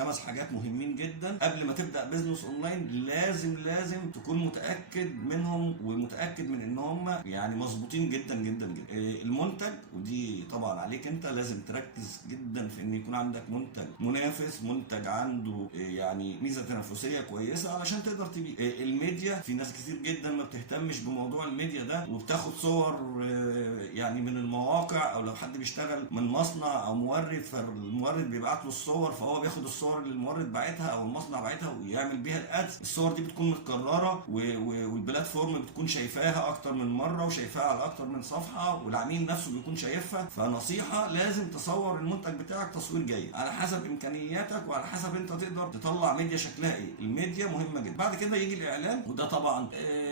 5 حاجات مهمين جدا قبل ما تبدا بزنس اونلاين، لازم تكون متاكد منهم ومتاكد من ان هم يعني مظبوطين جدا جدا جدا. المنتج، ودي طبعا عليك انت، لازم تركز جدا في ان يكون عندك منتج منافس، منتج عنده يعني ميزه تنافسيه كويسه علشان تقدر تبيع. الميديا، في ناس كتير جدا ما بتهتمش بموضوع الميديا ده وبتاخد صور يعني من المواقع، او لو حد بيشتغل من مصنع او مورد فالمورد بيبعت له الصور، فهو بياخد الصور اللي المورد باعتها او المصنع باعتها ويعمل بيها الادز. الصور دي بتكون متكرره والبلاتفورم بتكون شايفاها اكتر من مره وشايفاها على اكتر من صفحه والعميل نفسه بيكون شايفها. فنصيحه، لازم تصور المنتج بتاعك تصوير جيد على حسب امكانياتك وعلى حسب انت تقدر تطلع ميديا شكلها ايه. الميديا مهمه جدا. بعد كده يجي الاعلان، وده طبعا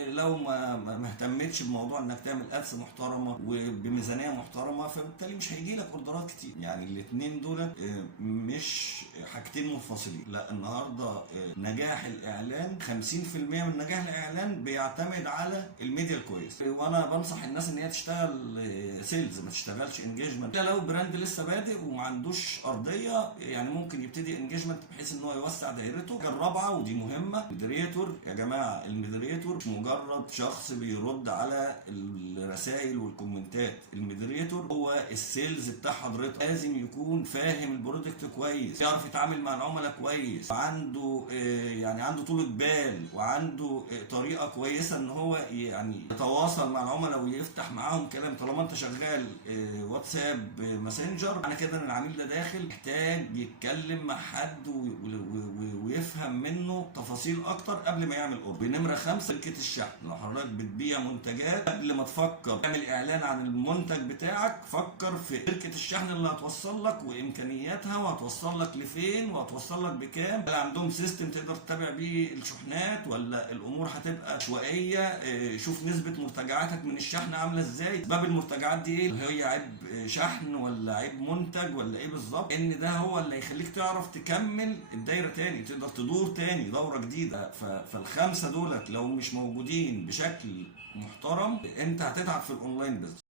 لو ما اهتمتش بموضوع انك تعمل ادس محترمه وبميزانيه محترمه فبالتالي مش هيجي لك اوردرات كتير. يعني الاثنين دول مش حاجتين منفصلين، لا. النهارده نجاح الاعلان 50% من نجاح الاعلان بيعتمد على الميديا الكويس. وانا بنصح الناس ان هي تشتغل سيلز، ما تشتغلش انجيجمنت. لو براند لسه بادئ وما عندوش ارضيه، يعني ممكن يبتدي انجيجمنت بحيث ان هو يوسع دايرته. الرابعه ودي مهمه، المودريتور. يا جماعه المودريتور مش مجرد شخص بيرد على الرسائل والكومنتات. المودريتور هو السيلز بتاع حضرتك. لازم يكون فاهم البرودكت كويس، يعرف يتعامل مع العملاء كويس، وعنده يعني عنده طولة بال، وعنده طريقه كويسه ان هو يعني يتواصل مع العملاء ويفتح معاهم كلام. طالما انت شغال واتساب ماسنجر، معنى كده ان العميل ده داخل محتاج يتكلم مع حد ويفهم منه تفاصيل اكتر قبل ما يعمل اوردر. نمره 5، شركه الشحن. لو حضرتك بتبيع منتجات، قبل ما تفكر تعمل اعلان عن المنتج بتاعك، فكر في شركه الشحن اللي هتوصل لك وامكانياتها، وهتوصل لك لفين، وهتوصل لك بكام. هل عندهم سيستم تقدر تتابع بيه الشحنات، ولا الامور هتبقى عشوائيه؟ شوف نسبه مرتجعاتك من الشحن عامله ازاي. باب المرتجعات دي ايه؟ هي عيب شحن ولا عيب منتج ولا ايه بالظبط؟ ان ده هو اللي هيخليك تعرف تكمل الدايره تاني، تقدر تدور تاني دوره جديده. فالخمسه دولت لو مش موجودين بشكل محترم، انت هتتعب في الاونلاين بزنس.